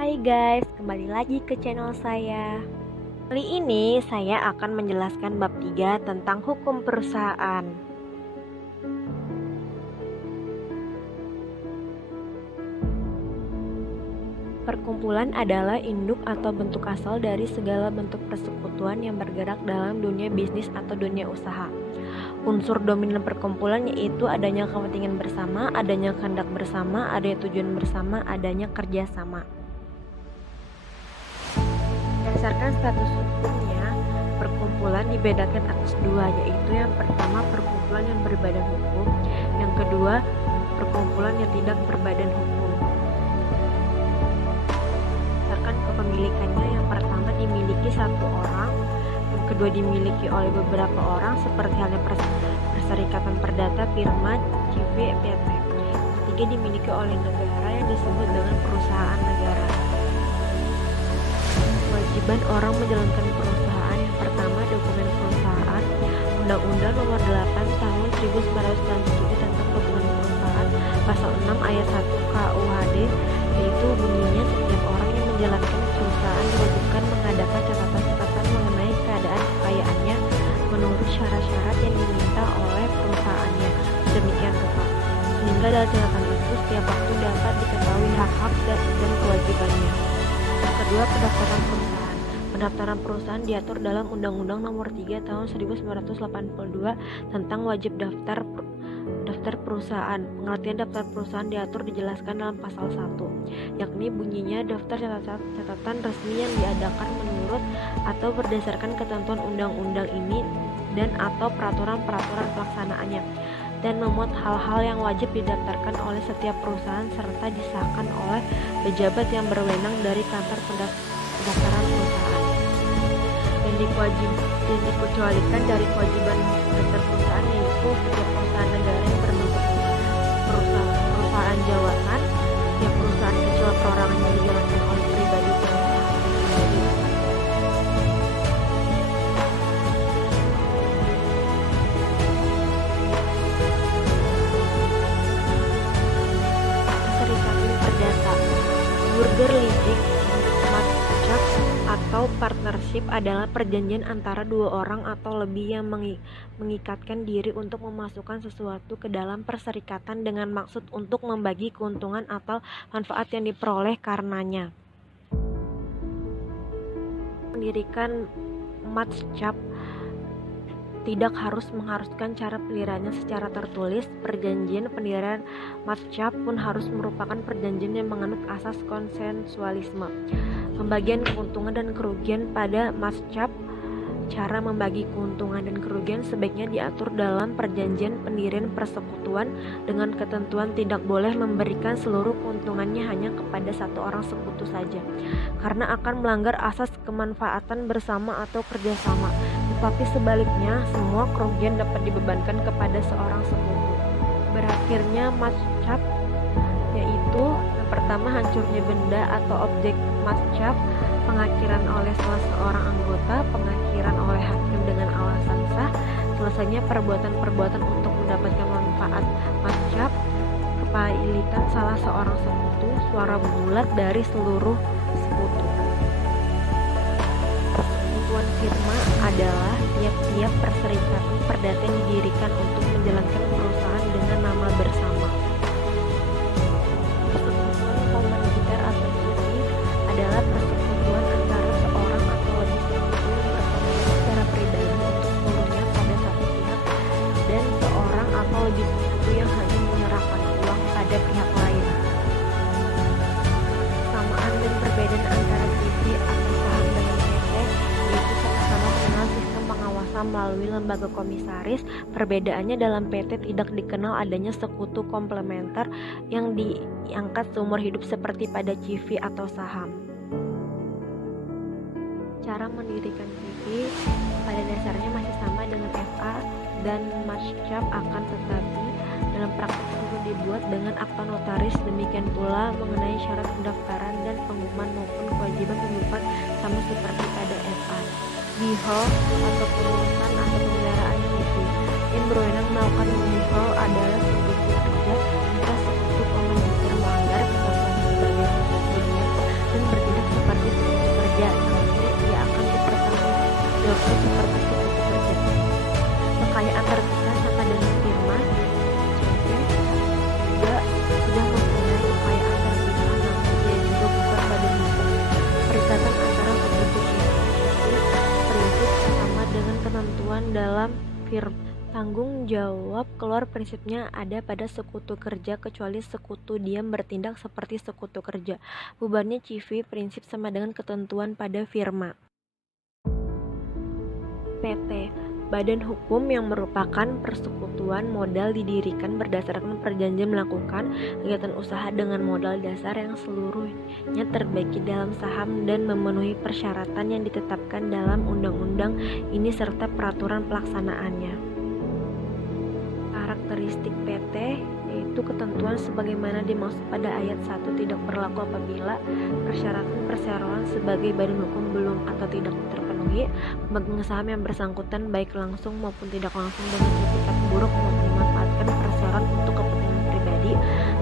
Hai guys, kembali lagi ke channel saya. Kali ini saya akan menjelaskan bab 3 tentang hukum perusahaan. Perkumpulan adalah induk atau bentuk asal dari segala bentuk persekutuan yang bergerak dalam dunia bisnis atau dunia usaha. Unsur dominan perkumpulan yaitu adanya kepentingan bersama, adanya kehendak bersama, adanya tujuan bersama, adanya kerjasama. Berdasarkan status hukumnya, perkumpulan dibedakan atas dua, yaitu yang pertama perkumpulan yang berbadan hukum, yang kedua perkumpulan yang tidak berbadan hukum. Berdasarkan kepemilikannya, yang pertama dimiliki satu orang, yang kedua dimiliki oleh beberapa orang seperti halnya Perserikatan Perdata, firma, CV, PT. Ketiga dimiliki oleh negara yang disebut dengan perusahaan negara. Kewajiban orang menjalankan perusahaan, yang pertama dokumen perusahaan, Undang-Undang Nomor 8 Tahun 1997 tentang dokumen perusahaan, Pasal 6 Ayat 1 KUHD, yaitu bunyinya setiap orang yang menjalankan perusahaan diwajibkan mengadakan catatan-catatan mengenai keadaan kekayaannya menurut syarat-syarat yang diminta oleh perusahaannya sedemikian rupa, sehingga dalam catatan itu setiap waktu dapat diketahui hak-hak dan kewajibannya. Yang kedua, pendaftaran perusahaan. Pendaftaran perusahaan diatur dalam Undang-Undang Nomor 3 Tahun 1982 tentang wajib daftar perusahaan. Pengertian daftar perusahaan diatur dijelaskan dalam pasal 1, yakni bunyinya daftar catatan resmi yang diadakan menurut atau berdasarkan ketentuan undang-undang ini dan atau peraturan-peraturan pelaksanaannya, dan memuat hal-hal yang wajib didaftarkan oleh setiap perusahaan serta disahkan oleh pejabat yang berwenang dari kantor pendaftaran perusahaan. Yang dikecualikan dari kewajiban daftar perusahaan yaitu setiap perusahaan negara yang berbentuk perusahaan jawatan, setiap perusahaan kecil perorangan yang dijalankan oleh pribadi Perserikatan Perdata. Bürgerliche Gemeinschaft atau partnership adalah perjanjian antara dua orang atau lebih yang mengikatkan diri untuk memasukkan sesuatu ke dalam perserikatan dengan maksud untuk membagi keuntungan atau manfaat yang diperoleh karenanya. Mendirikan Gemeinschaft tidak harus mengharuskan cara pendiriannya secara tertulis. Perjanjian pendirian Gemeinschaft pun harus merupakan perjanjian yang menganut asas konsensualisme. Pembagian keuntungan dan kerugian pada Gemeinschaft. Cara membagi keuntungan dan kerugian sebaiknya diatur dalam perjanjian pendirian persekutuan dengan ketentuan tidak boleh memberikan seluruh keuntungannya hanya kepada satu orang sekutu saja, karena akan melanggar asas kemanfaatan bersama atau kerjasama. Tetapi sebaliknya, semua kerugian dapat dibebankan kepada seorang sekutu. Berakhirnya Gemeinschaft yaitu yang pertama hancurnya benda atau objek Gemeinschaft, pengakhiran oleh salah seorang anggota, pengakhiran oleh hakim dengan alasan sah, selesainya perbuatan-perbuatan untuk mendapatkan manfaat Gemeinschaft, kepahilitan salah seorang sekutu, suara bulat dari seluruh sekutu. Tujuan firma adalah tiap-tiap perserikatan perdata yang didirikan untuk menjalankan perusahaan dengan nama bersama. Persekutuan komaniter atau CV adalah persekutuan antara seorang atau lebih sekutu yang berkomitmen secara pribadi untuk seluruhnya pada satu pihak dan seorang atau lebih sekutu yang hanya menyerahkan uang pada pihak lain. Kesamaan dan perbedaan antara CV atau saham dengan PT yaitu sama-sama mengenal sistem pengawasan melalui lembaga komisaris. Perbedaannya dalam PT tidak dikenal adanya sekutu komplementer yang diangkat seumur hidup seperti pada CV atau saham. Cara mendirikan CV pada dasarnya masih sama dengan FA dan Gemeinschaft, akan tetapi dalam praktik perlu dibuat dengan akta notaris. Demikian pula mengenai syarat pendaftaran dan pengumuman maupun kewajiban pembukaan sama seperti pada FA. Bihol atau pengurusan atau pemeliharaan CV yang berwenang melakukan bihol adalah sekutu saja jika sekutu komaniter melanggar ketentuan sebagai sekutunya dan Tanggung jawab keluar prinsipnya ada pada sekutu kerja kecuali sekutu diam bertindak seperti sekutu kerja. Bubarnya CV prinsip sama dengan ketentuan pada firma. PT, badan hukum yang merupakan persekutuan modal didirikan berdasarkan perjanjian melakukan kegiatan usaha dengan modal dasar yang seluruhnya terbagi dalam saham dan memenuhi persyaratan yang ditetapkan dalam undang-undang ini serta peraturan pelaksanaannya. Karakteristik PT yaitu ketentuan sebagaimana dimaksud pada ayat 1 tidak berlaku apabila persyaratan perseroan sebagai badan hukum belum atau tidak terpenuhi. Pemegang saham yang bersangkutan baik langsung maupun tidak langsung dengan etikat buruk maupun memanfaatkan perseroan untuk kepentingan pribadi.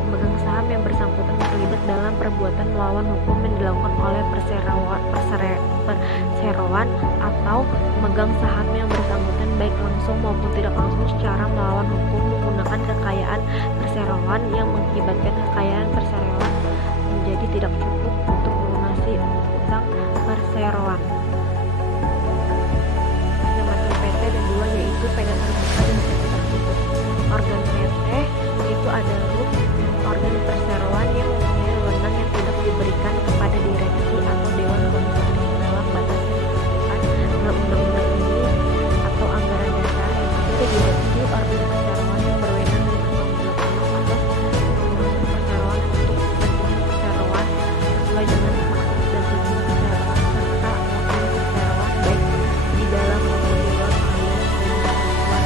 Pemegang saham yang bersangkutan terlibat dalam perbuatan melawan hukum yang dilakukan oleh perseroan atau pemegang saham yang bersangkutan baik langsung maupun tidak langsung secara melawan hukum menggunakan kekayaan perseroan yang mengakibatkan kekayaan perseroan menjadi tidak cukup untuk melunasi utang perseroan. Macam PT dan dua yaitu PT terbuka dan PT tertutup. Organ PT itu adalah organ perseroan yang mempunyai wewenang yang tidak diberikan kepada direksi atau dewan komisaris dalam batas yang ditentukan dalam undang-undang ini atau anggaran dasar yang ada direksi organ perseroan yang berwenang dengan mengambil penuh atas pengurusan perseroan untuk kepentingan perseroan sesuai dengan maksud dan tujuan perseroan serta muatan perseroan baik di dalam maupun di luar pengadilan dan ketentuan.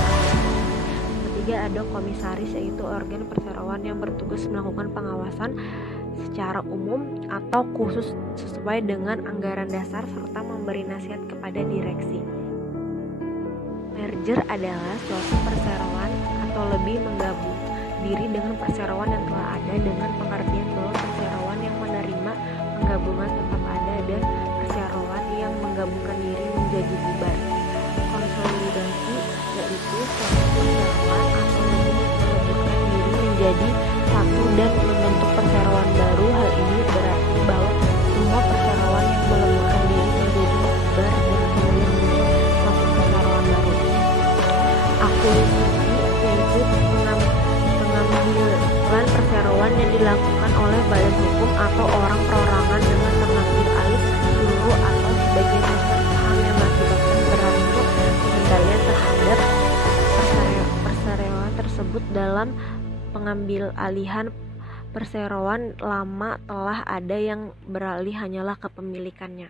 Ketiga ada komisaris yaitu organ perseroan yang bertugas melakukan pengawasan secara umum atau khusus sesuai dengan anggaran dasar serta memberi nasihat kepada direksi. Merger adalah suatu perseroan atau lebih menggabung diri dengan perseroan yang telah ada dengan pengertian bahwa perseroan yang menerima penggabungan tetap ada dan perseroan yang menggabungkan diri menjadi bubar. Konsolidasi yaitu suatu perseroan atau lebih meleburkan diri menjadi satu dan membentuk perseroan baru. Hal ini berarti bahwa semua perseroan yang meleburkan diri menjadi bubar dan kemudian muncul suatu perseroan baru. Akuisisi yaitu pengambilan perseroan yang dilakukan oleh badan hukum atau orang perorangan dengan mengambil alih seluruh atau sebagian besar saham yang mengakibatkan berlangsung pengendalian terhadap perseroan tersebut. Dalam pengambil alihan perseroan lama telah ada yang beralih hanyalah kepemilikannya.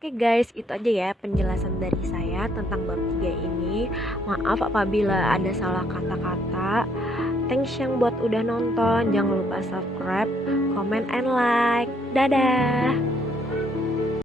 Oke guys, itu aja ya penjelasan dari saya tentang bab 3 ini. Maaf apabila ada salah kata-kata. Thanks yang buat udah nonton. Jangan lupa subscribe, comment, and like. Dadah!